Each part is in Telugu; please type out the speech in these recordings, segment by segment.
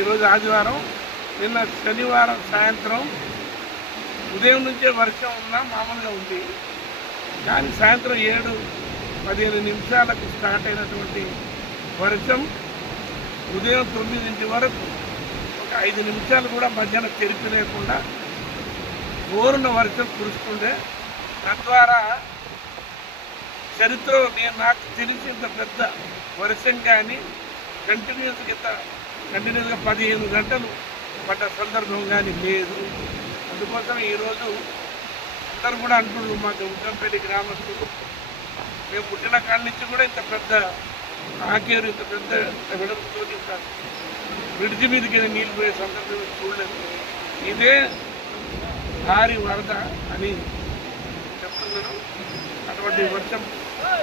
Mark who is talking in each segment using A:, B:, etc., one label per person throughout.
A: ఈరోజు ఆదివారం నిన్న శనివారం సాయంత్రం ఉదయం నుంచే వర్షం ఉన్నా మామూలుగా ఉంది. కానీ సాయంత్రం ఏడు పదిహేను నిమిషాలకు స్టార్ట్ అయినటువంటి వర్షం ఉదయం తొమ్మిదింటి వరకు ఒక ఐదు నిమిషాలు కూడా మధ్యాహ్నం తెరిపి లేకుండా బోరున వర్షం కురుస్తుండే. తద్వారా చరిత్రలో నేను నాకు తెలిసి ఇంత పెద్ద వర్షం కానీ కంటిన్యూస్గా ఇంత కంటిన్యూస్గా పదిహేను గంటలు పడ్డ సందర్భం కానీ లేదు. అందుకోసం ఈరోజు అందరూ కూడా అంటున్నారు మాకు ఉద్దంపల్లి గ్రామస్తులు. మేము పుట్టిన కాళ్ళ నుంచి కూడా ఇంత పెద్ద ఆకేరు ఇంత పెద్ద వెడల్పుతో ఇంత బ్రిడ్జి మీదకి నీళ్ళు పోయే సందర్భం చూడలేదు. ఇదే భారీ వరద అని చెప్తున్నాను అటువంటి వర్షం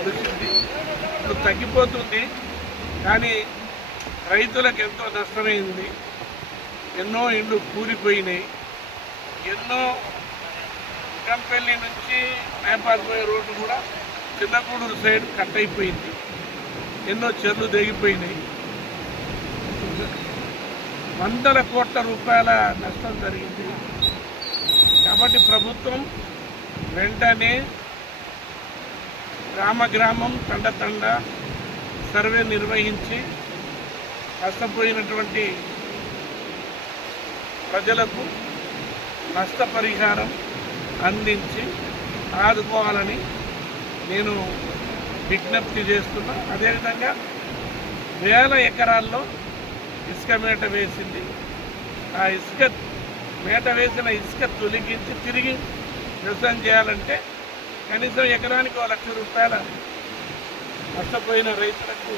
A: కురిసింది. ఇప్పుడు తగ్గిపోతుంది. కానీ రైతులకు ఎంతో నష్టమైంది. ఎన్నో ఇండ్లు కూలిపోయినాయి. ఎన్నో కంపెనీ నుంచి నేపాల్ పోయే రోడ్డు కూడా చిన్నగూడూరు సైడ్ కట్ అయిపోయింది. ఎన్నో చెర్లు తెగిపోయినాయి. వందల కోట్ల రూపాయల నష్టం జరిగింది. కాబట్టి ప్రభుత్వం వెంటనే గ్రామ గ్రామం తండ తండ సర్వే నిర్వహించి నష్టపోయినటువంటి ప్రజలకు నష్టపరిహారం అందించి ఆదుకోవాలని నేను విజ్ఞప్తి చేస్తున్నా. అదేవిధంగా వేల ఎకరాల్లో ఇసుక మేట వేసింది. ఆ ఇసుక మేట వేసిన ఇసుక తొలగించి తిరిగి వ్యవసాయం చేయాలంటే కనీసం ఎకరానికి ఒక లక్ష రూపాయల నష్టపోయిన రైతులకు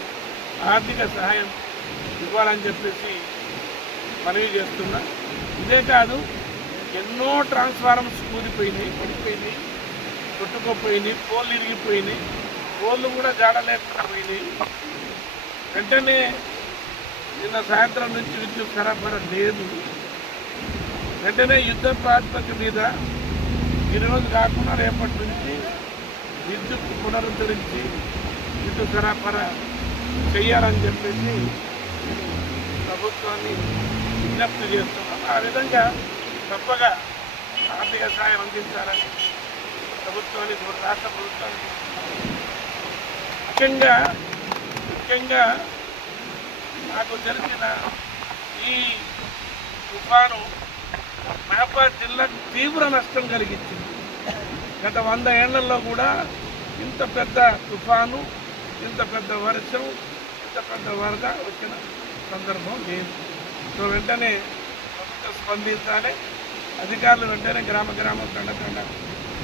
A: ఆర్థిక సహాయం ఇవ్వాలని చెప్పేసి మనవి చేస్తున్నా. ఇదే కాదు ఎన్నో ట్రాన్స్ఫార్మర్స్ కూలిపోయినాయి పడిపోయినాయి కొట్టుకోపోయినాయి పోల్లు ఇరిగిపోయినాయి పోళ్ళు కూడా జాడ లేకుండా పోయినాయి. వెంటనే నిన్న సాయంత్రం నుంచి విద్యుత్ సరఫరా లేదు. వెంటనే యుద్ధ ప్రాతిపదిక మీద ఈరోజు కాకుండా రేపటి నుంచి విద్యుత్ పునరుద్ధరించి విద్యుత్ సరఫరా చేయాలని చెప్పేసి ప్రభుత్వాన్ని విజ్ఞప్తి చేస్తున్నాం. ఆ విధంగా తప్పగా ఆర్థిక సహాయం అందించాలని ప్రభుత్వానికి రాష్ట్ర ప్రభుత్వానికి ముఖ్యంగా ముఖ్యంగా నాకు తెలిసిన ఈ తుఫాను మహబాద్ జిల్లాకు తీవ్ర నష్టం కలిగించింది. గత వంద ఏళ్ళలో కూడా ఇంత పెద్ద తుఫాను ఇంత పెద్ద వర్షం ఇంత వరద వచ్చిన సందర్భం లేదు. సో వెంటనే ప్రభుత్వం స్పందించాలి. అధికారులు వెంటనే గ్రామ గ్రామం కండ కండ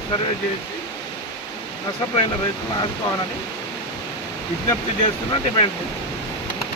A: సర్వే చేసి నష్టపోయిన రైతులను ఆదుకోవాలని విజ్ఞప్తి చేస్తున్నా డిమాండ్ చేస్తున్నాం.